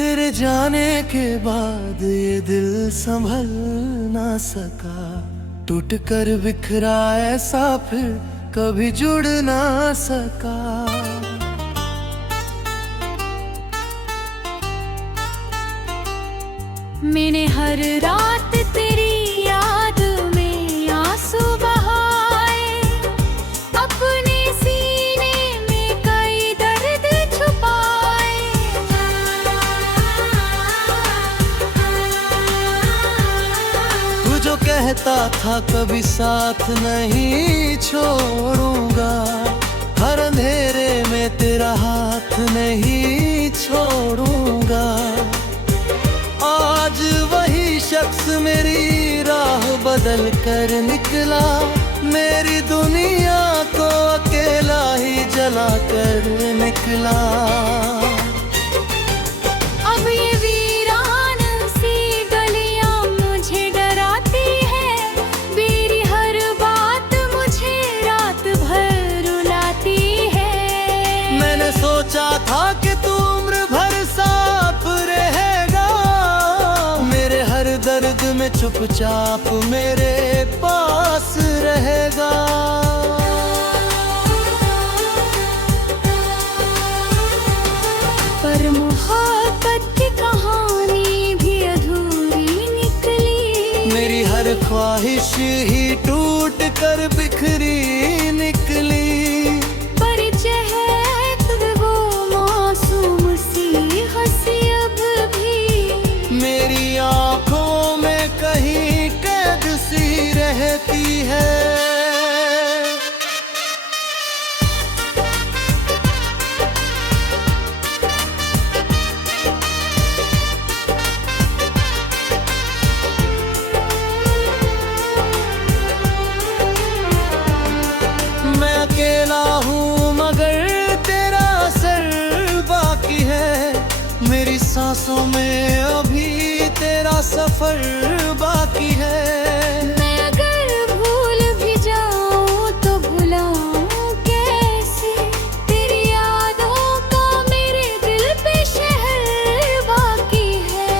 तेरे जाने के बाद ये दिल संभल ना सका, टूट कर बिखरा ऐसा फिर कभी जुड़ ना सका। मैंने हर रात तेरी याद में आंसू बहाए, अपने सीने में कई दर्द छुपाए। तू जो कहता था कभी साथ नहीं छोड़ूंगा, हर अंधेरे में तेरा हाथ नहीं छोड़ूंगा। आज वही शख्स मेरी राह बदल कर निकला, मेरी दुनिया को अकेला ही जला कर निकला। अब ये वीरान सी गलियां मुझे डराती है, मेरी हर बात मुझे रात भर रुलाती है। मैंने सोचा था कि तू उम्र भर साथ रहेगा, मेरे हर दर्द में चुपचाप मेरे पास रहेगा। पर मोहब्बत की कहानी भी अधूरी निकली, मेरी हर ख्वाहिश ही टूट कर बिखरी निकली। पर चहक वो मासूम सी हंसी अब भी मेरी आंखों में कहीं कैद सी रहती है। मैं अकेला हूँ मगर तेरा असर बाकी है, मेरी सांसों में अभी तेरा सफर बाकी है। मैं अगर भूल भी जाऊं तो भुलाऊं कैसे, तेरी यादों का मेरे दिल पे शहर बाकी है।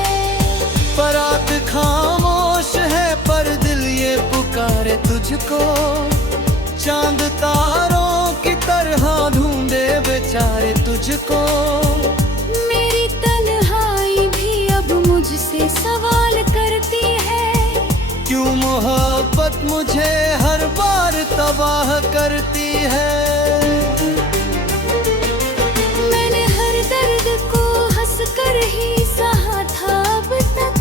पर रात खामोश है पर दिल ये पुकारे तुझको, चांद तारों की तरह ढूंढे बेचारे तुझको। मेरी तन्हाई भी अब मुझसे सवाल करती है, क्यों मोहब्बत मुझे हर बार तबाह करती है। मैंने हर दर्द को हंस कर ही सहा था अब तक,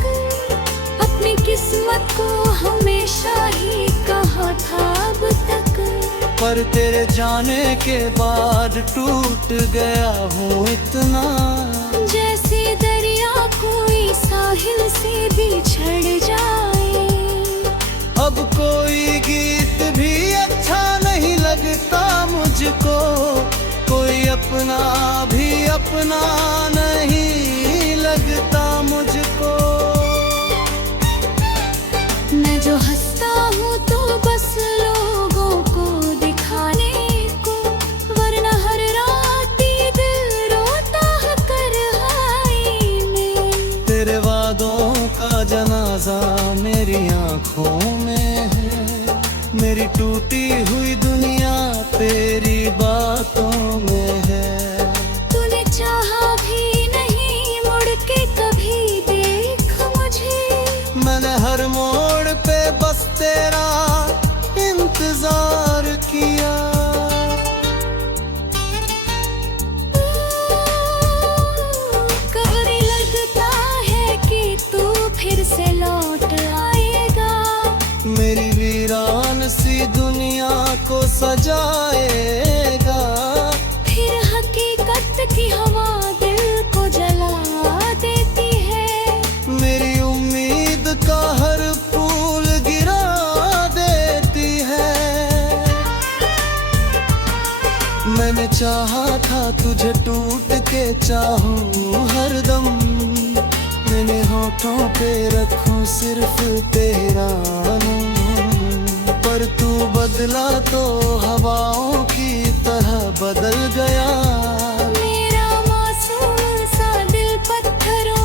अपनी किस्मत को हमेशा ही कहा था अब तक। पर तेरे जाने के बाद टूट गया हूँ इतना, जैसे दरिया कोई साहिल से बिछड़ जाए। अब कोई गीत भी अच्छा नहीं लगता मुझको, कोई अपना भी अपना नहीं लगता मुझको। मैं जो हंसता हूँ तो बस लोगों को दिखाने को, वरना हर रात ये दिल रोता है तन्हाई में। तेरे वादों का जनाजा मेरी आंखों में है, मेरी टूटी हुई दुनिया तेरी बातों में है। तूने चाहा भी नहीं मुड़ के कभी देख मुझे, मैंने हर मोड़ पे बस तेरा इंतजार किया। कब नहीं लगता है कि तू फिर से लौट आएगा, मेरी वीरान सी दुनिया को सजाएगा। फिर हकीकत की हवा दिल को जला देती है, मेरी उम्मीद का हर फूल गिरा देती है। मैंने चाहा था तुझे टूट के चाहूं हरदम, मैंने होठों पे रखूं सिर्फ तेरा नाम। पर तू बदला तो हवाओं की तरह बदल गया। मेरा मासूम सा दिल पत्थरों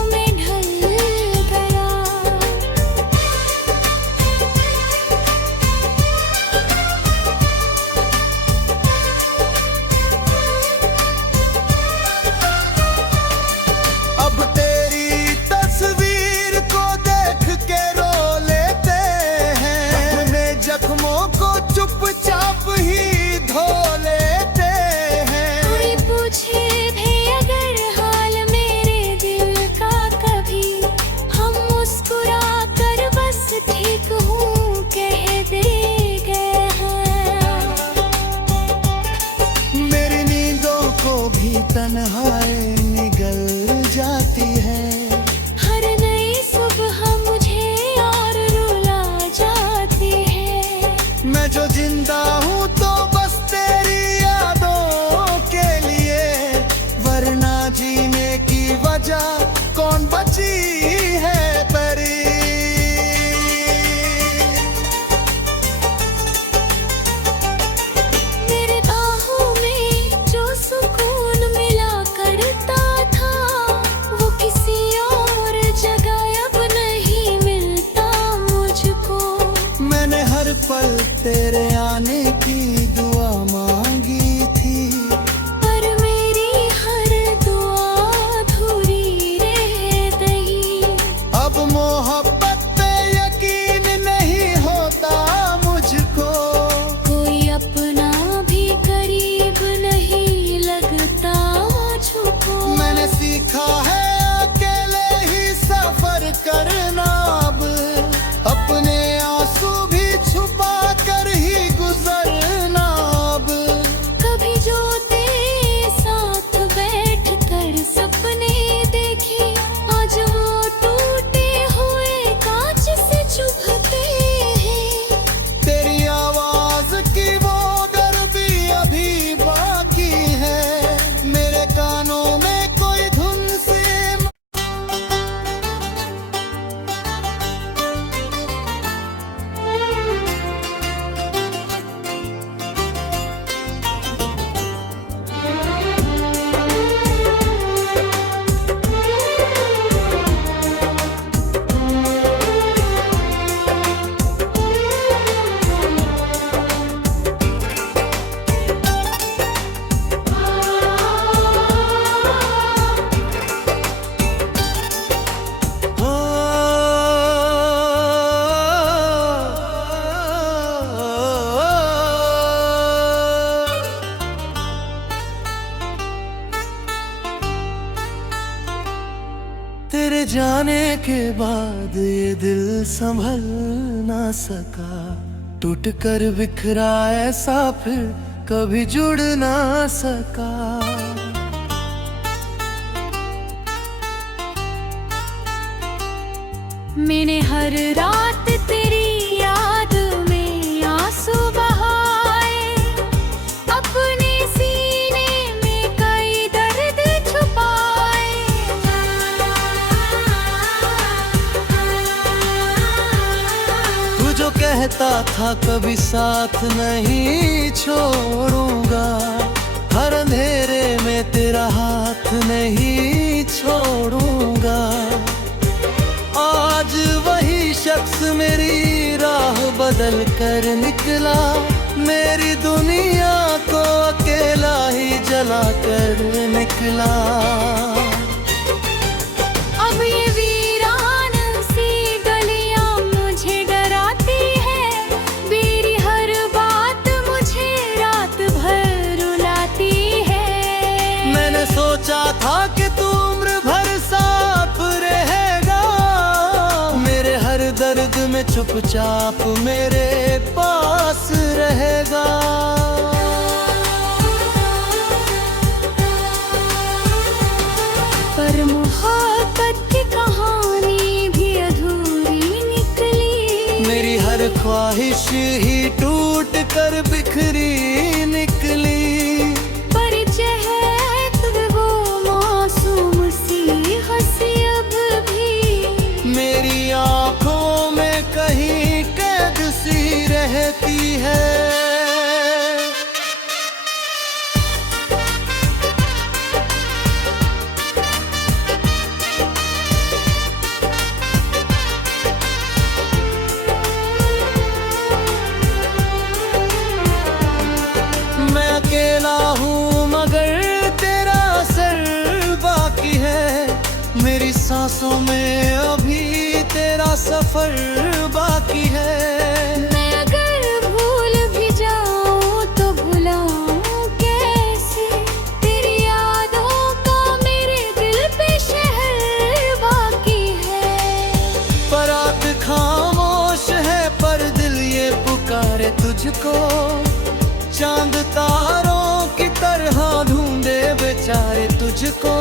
जा, कौन बची है परी। मेरे बाहों में जो सुकून मिला करता था, वो किसी और जगह अब नहीं मिलता मुझको। मैंने हर पल तेरे आने की दुआ मांगी थी, पर मेरी हर दुआ अधूरी रह गई। अब मोहब्बत पे यकीन नहीं होता मुझको। कोई अपना भी करीब नहीं लगता मुझको। मैंने सीखा है अकेले ही सफर करना, अब अपने आंसू भी छुपा कर ही गुजरना। अब कभी जो तेरे साथ बैठ कर सपने देखे, आज वो टूटे हुए कांच से चुभते हैं। तेरी आवाज की वो डर भी अभी बाकी है, मेरे कानों में कोई धुन से। तेरे जाने के बाद ये दिल संभल ना सका, टूट कर बिखरा ऐसा फिर कभी जुड़ ना सका। मैंने हर रात तेरी याद में आंसू बहाए, अपने सीने में कई दर्द छुपाए। तू जो कहता था कभी साथ नहीं छोड़ूंगा, हर अंधेरे में तेरा हाथ नहीं छोड़ूंगा। आज वही शख्स मेरी राह बदल कर निकला, मेरी दुनिया को अकेला ही जला कर निकला। अब ये वीरान सी गलियां मुझे डराती है, मेरी हर बात मुझे रात भर रुलाती है। मैंने सोचा था कि तू उम्र भर साथ रहेगा, मेरे हर दर्द में चुपचाप मेरे पास रहेगा। पर मोहब्बत की कहानी भी अधूरी निकली, मेरी हर ख्वाहिश ही टूट कर बिखरी निकली। पर चहक वो मासूम सी हंसी अब भी मेरी आंखों में कहीं कैद सी रहती है। मैं अकेला हूँ मगर तेरा असर बाकी है, मेरी सांसों में अभी तेरा सफर बाकी है। मैं अगर भूल भी जाऊं तो भुलाऊं कैसे, तेरी यादों का मेरे दिल पे शहर बाकी है। पर रात खामोश है पर दिल ये पुकारे तुझको, चांद तारों की तरह ढूंढे बेचारे तुझको।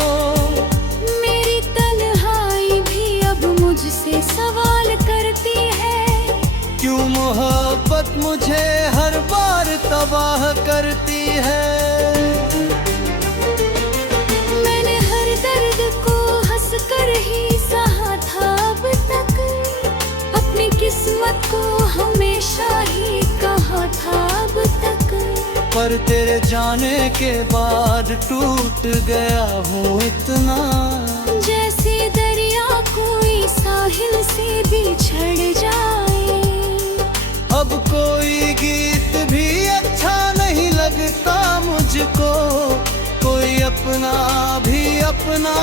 मेरी तन्हाई भी अब मुझसे सवाल करती है, क्यों मोहब्बत मुझे हर बार तबाह करती है। मैंने हर दर्द को हंस पर तेरे जाने के बाद टूट गया हूँ इतना, जैसे दरिया कोई साहिल से बिछड़ जाए। अब कोई गीत भी अच्छा नहीं लगता मुझको, कोई अपना भी अपना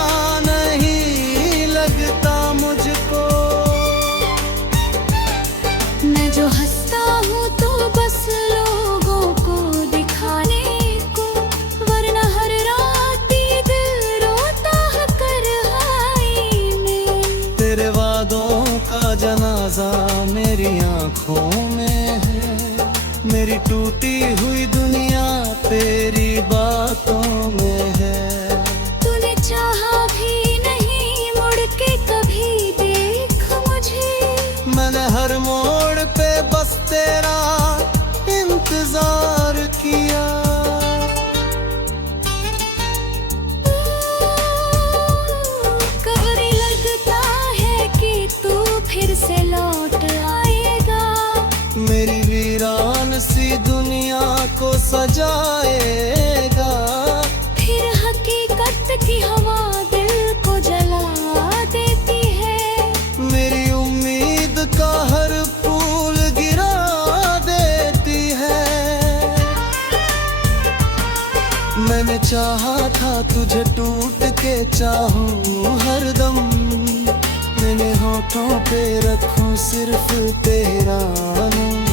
नहीं लगता मुझको। मैं जो हंसता हूँ तो बस लोगों को दिखाने को, वरना हर रात ये दिल रोता है तन्हाई में। तेरे वादों का जनाजा मेरी आंखों में है, मेरी टूटी हुई दुनिया तेरी बातों में है। तूने चाहा भी नहीं मुड़ के कभी देख मुझे, मैंने हर मोड़ पे बस तेरा इंतजार किया। कब नहीं लगता है कि तू फिर से लौट आएगा, मेरी वीरान सी दुनिया को सजाएगा। फिर हकीकत की हवा दिल को जला देती है, मेरी उम्मीद का हर फूल गिरा देती है। मैंने चाहा था तुझे टूट के चाहूं हरदम, मैंने होठों पे रखूं सिर्फ तेरा नाम।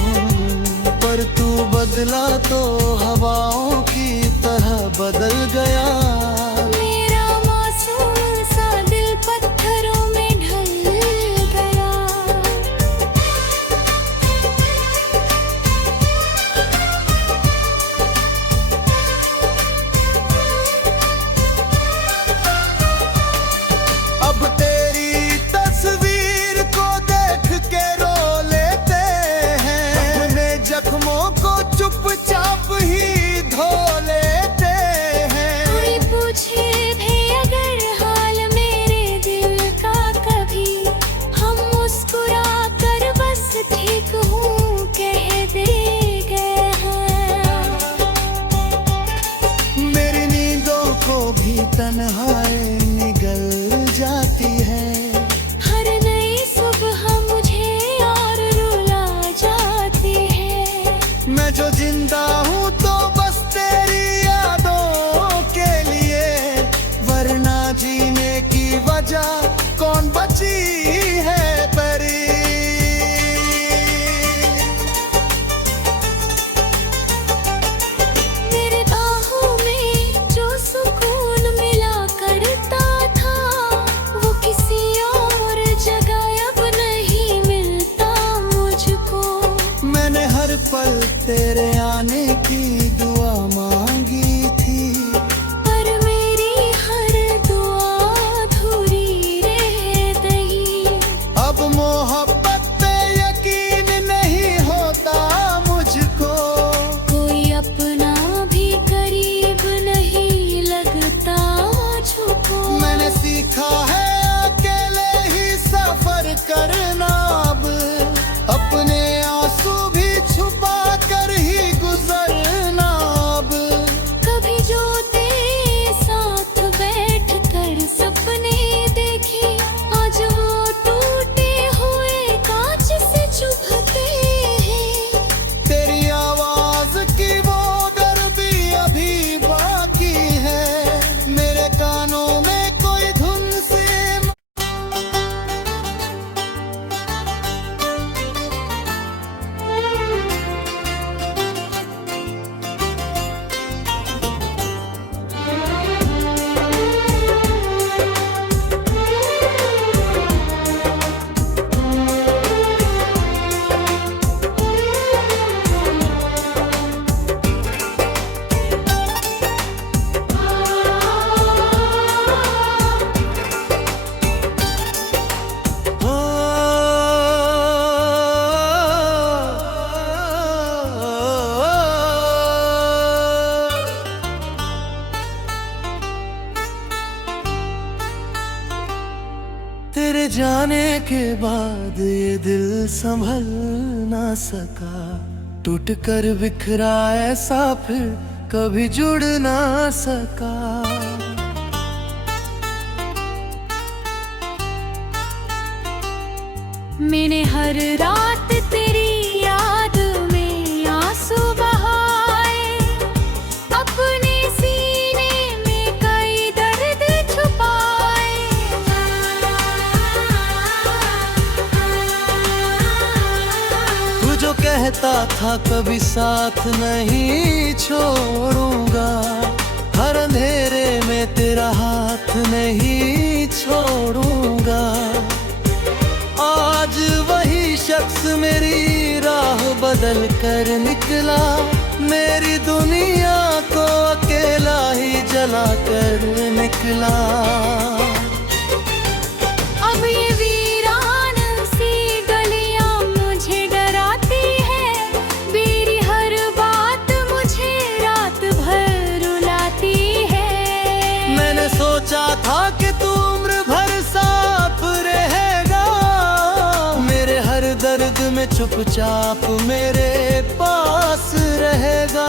पर तू बदला तो हवाओं की तरह बदल गया। मेरा मासूम सा दिल पत्थरों में ढल गया। अब तेरी तस्वीर को देख के रो लेते हैं, अपने जख्मों को चुपचाप ही धो लेते हैं। कोई पूछे भी अगर हाल मेरे दिल का कभी, हम मुस्कुरा कर बस ठीक हूँ कह देंगे हैं। मेरी नींदों को भी तन्हाई निगल जाती है, हर नई सुबह मुझे और रुला जाती है। मैं जो जिंदा हूँ तो बस तेरी यादों के लिए, वरना जीने की वजह कौन बची है परी। मेरे बाहों में जो सुकून मिला करता था, वो किसी और जगह अब नहीं मिलता मुझको। मैंने हर पल तेरे आने की दुआ मांगी थी, पर मेरी हर दुआ अधूरी रह गई। अब मोहब्बत पे यकीन नहीं होता मुझको, कोई अपना भी करीब नहीं लगता मुझको। मैंने सीखा है अकेले ही सफर करना, अब अपने आंसू भी छुपा कर ही गुजरना। अब कभी जो तेरे साथ बैठ कर सपने देखे, आज वो टूटे हुए कांच से चुभते हैं। तेरी आवाज की वो डर भी अभी बाकी है, मेरे कानों में कोई धुन से। तेरे जाने के बाद ये दिल संभल ना सका, टूट कर बिखरा ऐसा फिर कभी जुड़ ना सका। मैंने हर रात तेरी याद में आंसू बहाए, अपने सीने में कई दर्द छुपाए। तू जो कहता था कभी साथ नहीं छोड़ूंगा, हर अंधेरे में तेरा हाथ नहीं छोड़ूंगा। आज वही शख्स मेरी राह बदल कर निकला, मेरी दुनिया को अकेला ही जला कर निकला। अब ये वीरान सी गलियां मुझे डराती है, मेरी हर बात मुझे रात भर रुलाती है। मैंने सोचा था कि तू उम्र भर साथ रहेगा, मेरे हर दर्द में चुपचाप मेरे पास रहेगा।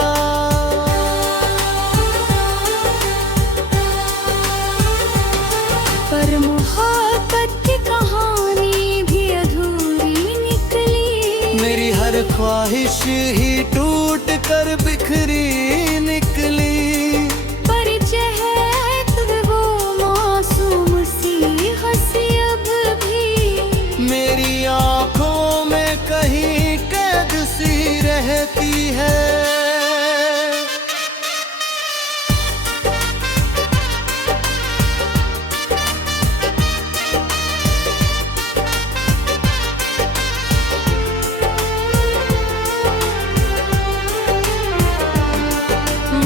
पर मोहब्बत की कहानी भी अधूरी निकली, मेरी हर ख्वाहिश ही टूट कर बिखरी निकली। पर चहक वो मासूम सी हंसी अब भी मेरी आंखों में कहीं कैद सी रहती है।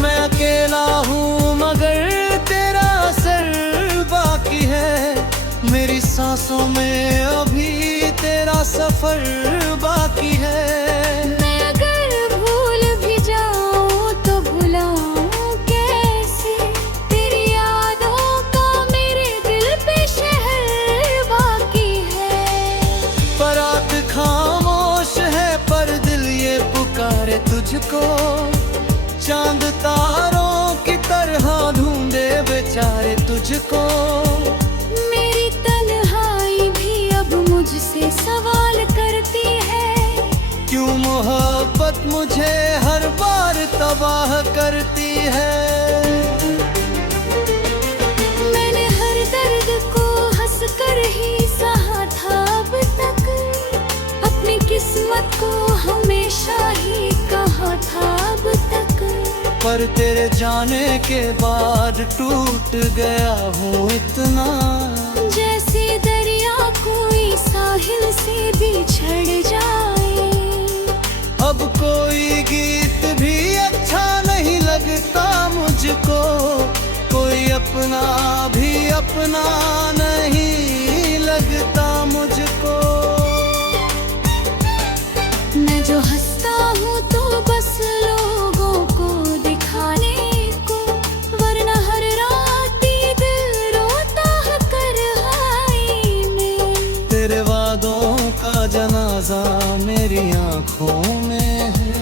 मैं अकेला हूँ मगर तेरा असर बाकी है, मेरी सांसों में अभी तेरा सफर बाकी है। मैं अगर भूल भी जाऊं तो भुलाऊं कैसे, तेरी यादों का मेरे दिल पे शहर बाकी है। पर रात खामोश है पर दिल ये पुकारे तुझको, चांद तारों की तरह ढूंढे बेचारे तुझको। मेरी तन्हाई भी अब मुझसे सवाल करती है, क्यों मोहब्बत मुझे हर बार तबाह करती है। मैंने हर दर्द को हंस कर ही सहा था अब तक, अपनी किस्मत को हमेशा ही कहा था अब तक। पर तेरे जाने के बाद टूट गया हूँ इतना, जैसे दरिया कोई साहिल से बिछड़ जाए। अब कोई गीत भी अच्छा नहीं लगता मुझको, कोई अपना भी अपना नहीं लगता मुझको। मैं जो हंसता हूँ तो बस लोगों को दिखाने को, वरना हर रात ये दिल रोता है तन्हाई में। तेरे वादों का जनाजा मेरी आंखों में है,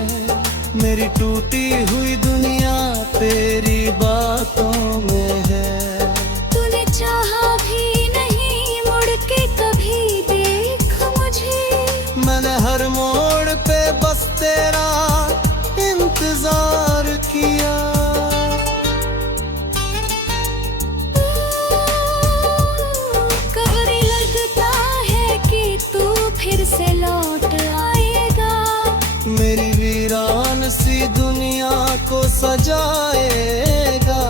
मेरी टूटी हुई दुनिया तेरी बातों में है। तूने चाहा भी नहीं मुड़ के कभी देख मुझे, मैंने हर मोड़ पे बस तेरा इंतजार किया। कभी लगता है कि तू फिर से लौट आएगा, मेरी वीरान सी दुनिया को सजाएगा।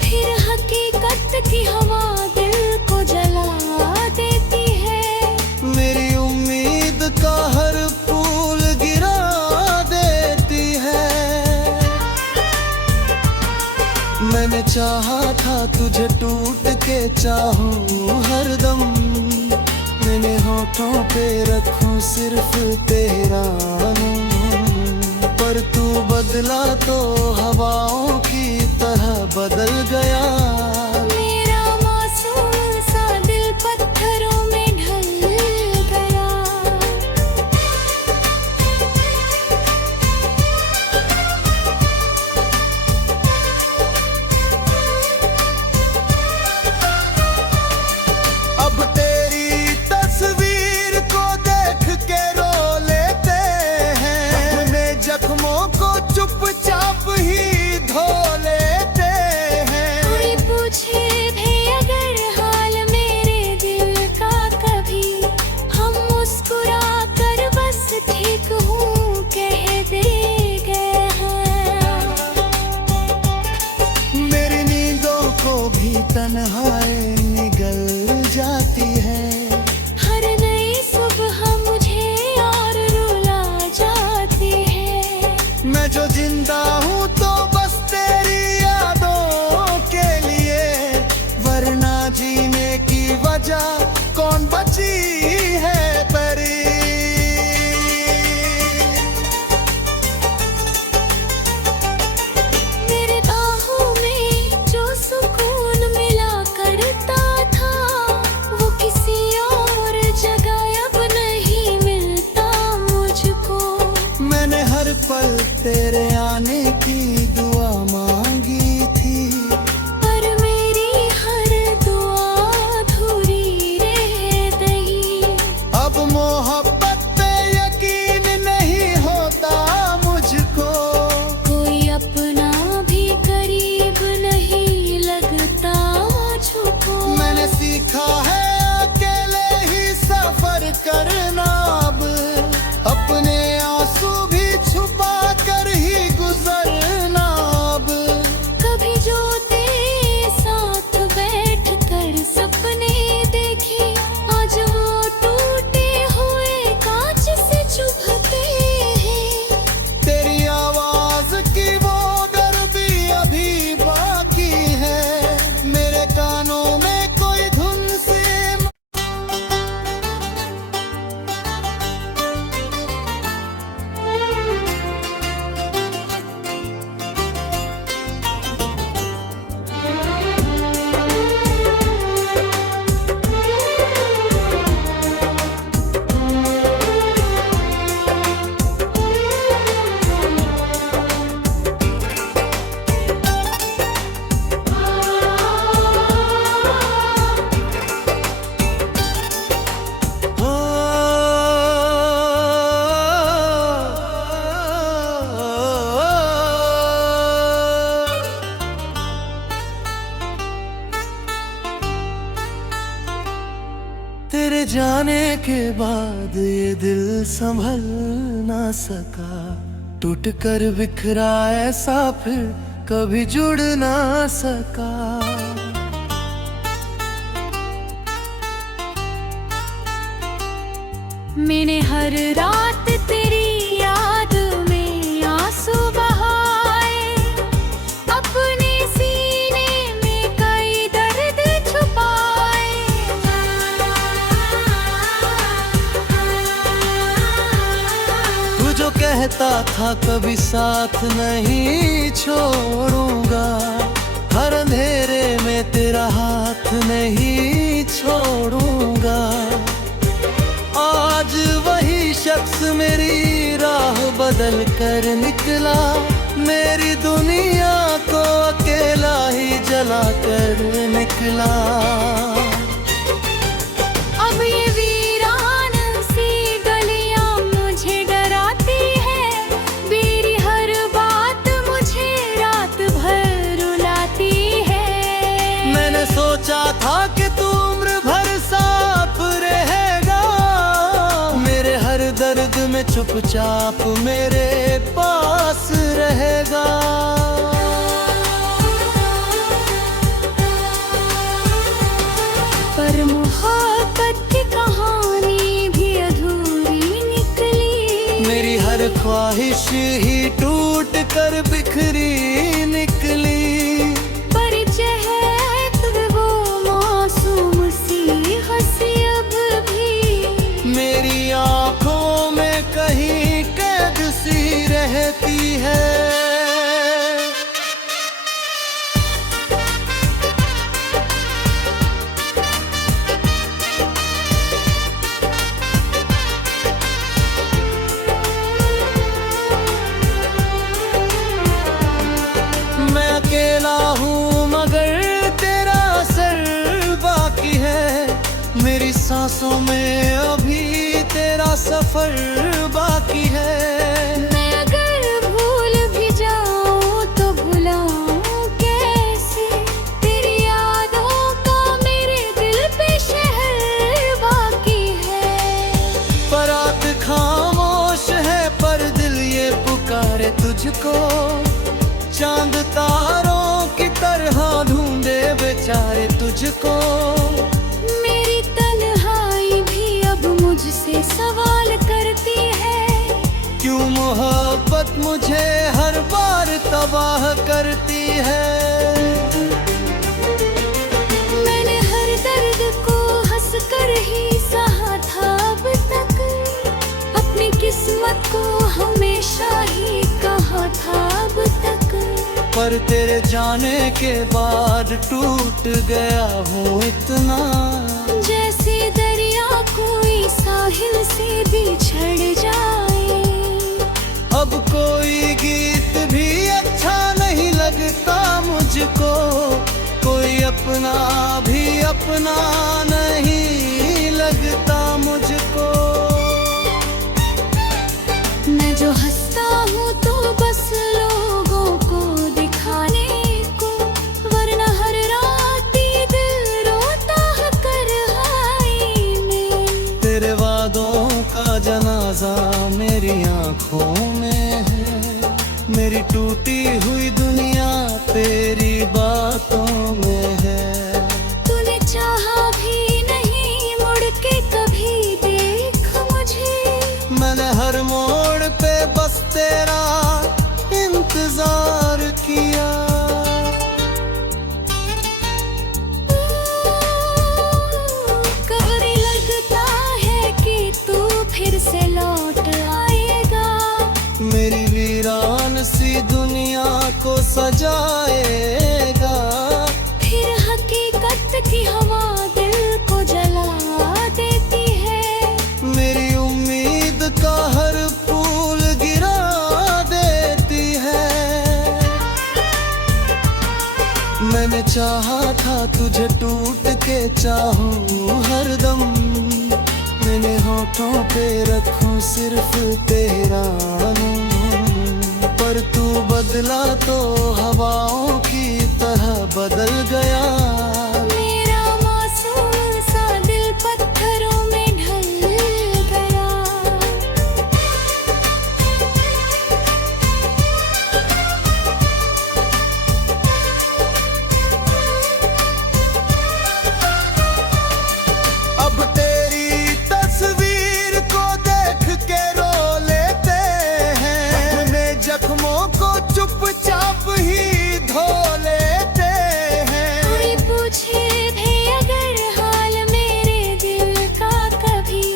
फिर हकीकत की हवा दिल को जला देती है, मेरी उम्मीद का हर फूल गिरा देती है। मैंने चाहा था तुझे टूट के चाहूं हरदम, मैंने होठों पे रखूं सिर्फ तेरा नाम। पर तू बदला तो हवाओं की तरह बदल गया, मेरा मासूम सा दिल पत्थरों में ढल गया। वजह कौन बची है परी। मेरे बाहों में जो सुकून मिला करता था वो किसी और जगह अब नहीं मिलता मुझको। मैंने हर पल तेरे आने की दुआ मांगी थी, पर मेरी हर दुआ अधूरी रह गई। अब मोहब्बत पे यकीन नहीं होता मुझको। कोई अपना भी करीब नहीं लगता मुझको। मैंने सीखा है अकेले ही सफर करना, अब अपने आंसू भी छुपा कर ही गुजरना। अब कभी जो तेरे साथ बैठ कर सपने देखे आज वो टूटे हुए कांच से चुभते हैं। तेरी आवाज की वो डर भी अभी बाकी है, मेरे कानों में कोई धुन से। तेरे जाने के बाद ये दिल संभल ना सका, टूट कर बिखरा ऐसा फिर कभी जुड़ ना सका। मैंने हर रात तेरी याद में आंसू बहाए, अपने सीने में कई दर्द छुपाए। तू जो कहता था कभी साथ नहीं छोड़ूंगा, हर अंधेरे में तेरा हाथ नहीं छोड़ूंगा। आज वही शख्स मेरी राह बदल कर निकला, मेरी दुनिया को अकेला ही जला कर निकला। अब ये वीरान सी गलियां मुझे डराती है, मेरी हर बात मुझे रात भर रुलाती है। मैंने सोचा था कि तू उम्र भर साथ रहेगा, मेरे हर दर्द में चुपचाप मेरे पास रहेगा। पर मोहब्बत की कहानी भी अधूरी निकली, मेरी हर ख्वाहिश ही टूट कर बिखरी निकली। पर चहक वो मासूम सी हंसी अब भी मेरी आंखों में कहीं कैद सी रहती है। मैं अकेला हूँ मगर तेरा असर बाकी है, मेरी सांसों में अभी तेरा सफर बाकी है। मैं अगर भूल भी जाऊं तो भुलाऊं कैसे, तेरी यादों का मेरे दिल पे शहर बाकी है। पर रात खामोश है पर दिल ये पुकारे तुझको, चांद तारों की तरह ढूंढे बेचारे तुझको। मेरी तन्हाई भी अब मुझसे सवाल करती है, क्यों मोहब्बत मुझे हर बार तबाह करती है। मैंने हर दर्द को हंस पर तेरे जाने के बाद टूट गया हूँ इतना, जैसे दरिया कोई साहिल से बिछड़ जाए। अब कोई गीत भी अच्छा नहीं लगता मुझको, कोई अपना भी अपना नहीं लगता मुझको। मैं जो हंसता हूँ तो बस लोगों को दिखाने को, वरना हर रात ये दिल रोता है तन्हाई में। तेरे वादों का जनाजा मेरी आंखों में है, मेरी टूटी हुई दुनिया तेरी बातों में है। तूने चाहा भी नहीं मुड़ के कभी देख मुझे, मैंने हर मोड़ पे बस तेरा इंतजार किया। कभी लगता है कि तू फिर से लौट आएगा, मेरी वीरान सी दुनिया को सजाएगा। फिर हकीकत की हवा दिल को जला देती है, मेरी उम्मीद का हर फूल गिरा देती है। मैंने चाहा था तुझे टूट के चाहूं हरदम, मैंने होठों पे रखूं सिर्फ तेरा नाम, पर तू बदला तो हवाओं की तरह बदल गया। मेरा मासूम सा दिल पत्थरों में ढल गया। अब तेरी तस्वीर को देख के रो लेते हैं, अपने जख्मों को चुपचाप ही धो लेते हैं। कोई पूछे भी अगर हाल मेरे दिल का कभी,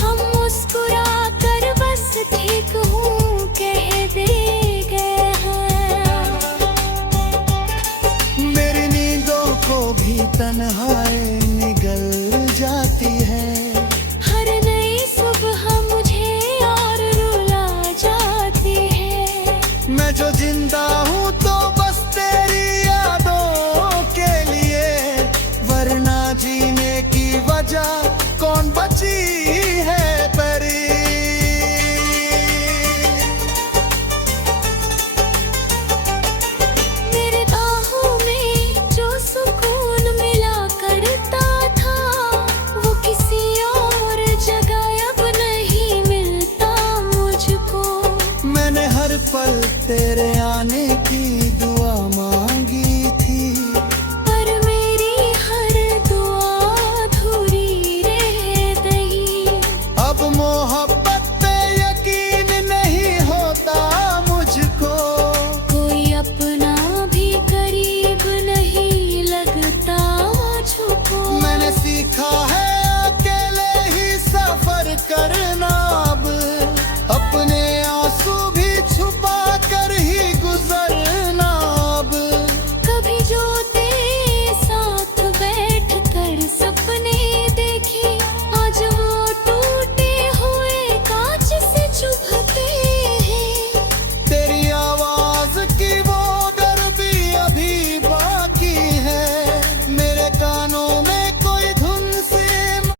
हम मुस्कुरा कर बस ठीक हूँ कह देंगे हैं। मेरी नींदों को भी तन्हाई निगल जाती है, हर नई सुबह मुझे और रुला जाती है। मैं जो जिंदा हूँ तो बस तेरी यादों के लिए, वरना जीने की वजह